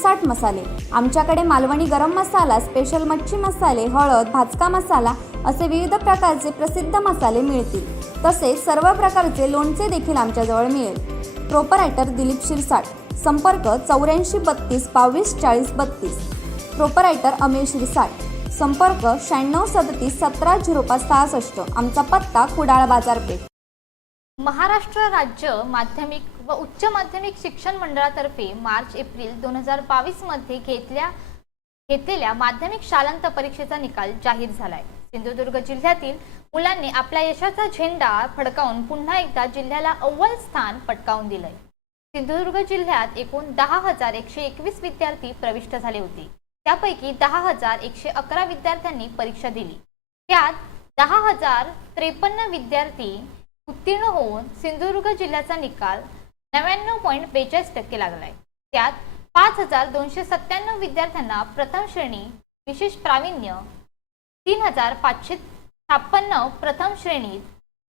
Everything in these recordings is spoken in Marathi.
60 मसाले। आमच्याकडे मालवणी गरम मसाला, स्पेशल मच्छी मसाले, हळद, भाजका मसाला असे विविध प्रकारचे प्रसिद्ध मसाले मिळतील। तसेच सर्व प्रकारचे लोणचे देखील आमच्याजवळ मिळेल। प्रोपरायटर दिलीप शिरसाट, संपर्क 84 32 22 40 32। प्रोपरायटर अमीर शिरसाट, संपर्क 96 37 17 05 66। आमचा पत्ता कुडाळ बाजारपेठ। महाराष्ट्र राज्य माध्यमिक व उच्च माध्यमिक शिक्षण मंडळातर्फे मार्च-एप्रिल 2022 मध्ये घेतलेल्या माध्यमिक शालांत परीक्षेचा निकाल जाहीर झालाय। सिंधुदुर्ग जिल्ह्यातील मुलांनी आपल्या यशाचा झेंडा फडकावून पुन्हा एकदा जिल्ह्याला अव्वल स्थान पटकावून दिलंय। सिंधुदुर्ग जिल्ह्यात एकूण 10,121 विद्यार्थी प्रविष्ट झाले होते। त्यापैकी 10,111 विद्यार्थ्यांनी परीक्षा दिली। त्यात 10,053 विद्यार्थी उत्तीर्ण होऊन सिंधुदुर्ग जिल्ह्याचा निकाल 99.42% लागलाय। त्यात 5,297 विद्यार्थ्यांना प्रथम श्रेणी विशेष प्रावीण्य, 3,556 प्रथम श्रेणीत,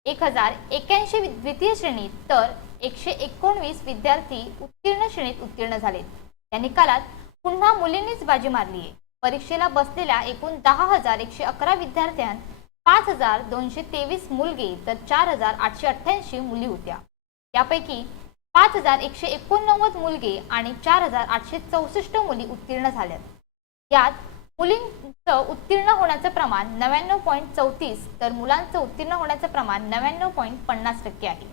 1,081 द्वितीय श्रेणीत तर 119 विद्यार्थी उत्तीर्ण श्रेणीत उत्तीर्ण झालेत। या निकालात पुन्हा मुलींनीच बाजी मारली आहे। परीक्षेला बसलेल्या एकूण 10,111 विद्यार्थ्यांत 5,223 मुलगे तर 4,888 मुली होत्या। यापैकी 5,189 मुलगे आणि 4,864 मुली उत्तीर्ण झाल्यात। यात मुलींचं उत्तीर्ण होण्याचं प्रमाण 99.34 तर मुलांचं उत्तीर्ण होण्याचं प्रमाण 99.50% आहे।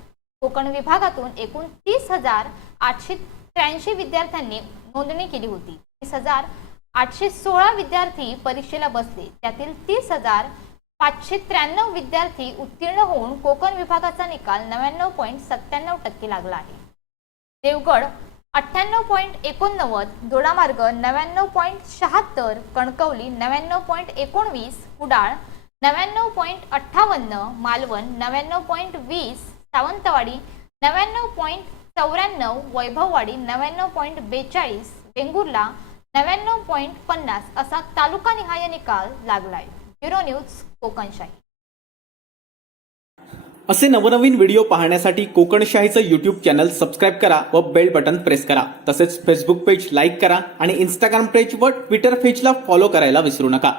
कोकण विभागातून एकूण 30,883 विद्यार्थ्यांनी नोंदणी केली होती। 30,816 विद्यार्थी परीक्षेला बसले। त्यातील 30,593 विद्यार्थी उत्तीर्ण होऊन कोकण विभागाचा निकाल 99.97% लागला आहे। देवगड 98.89, दोडामार्ग 99.76, कणकवली 99.19, कुडाळ 99.58, मालवण 99.20, सावंतवाडी 99.94, वैभववाडी 99.42, वेंगुर्ला 99.50 असा तालुकानिहाय निकाल लागलाय। Bureau news Kokanshahi. असे नवनवीन व्हिडिओ पाहण्यासाठी कोकणशाहीचं यूट्यूब चॅनल सबस्क्राईब करा व बेल बटन प्रेस करा। तसेच फेसबुक पेज लाईक करा आणि इंस्टाग्राम पेज व ट्विटर पेजला फॉलो करायला विसरू नका।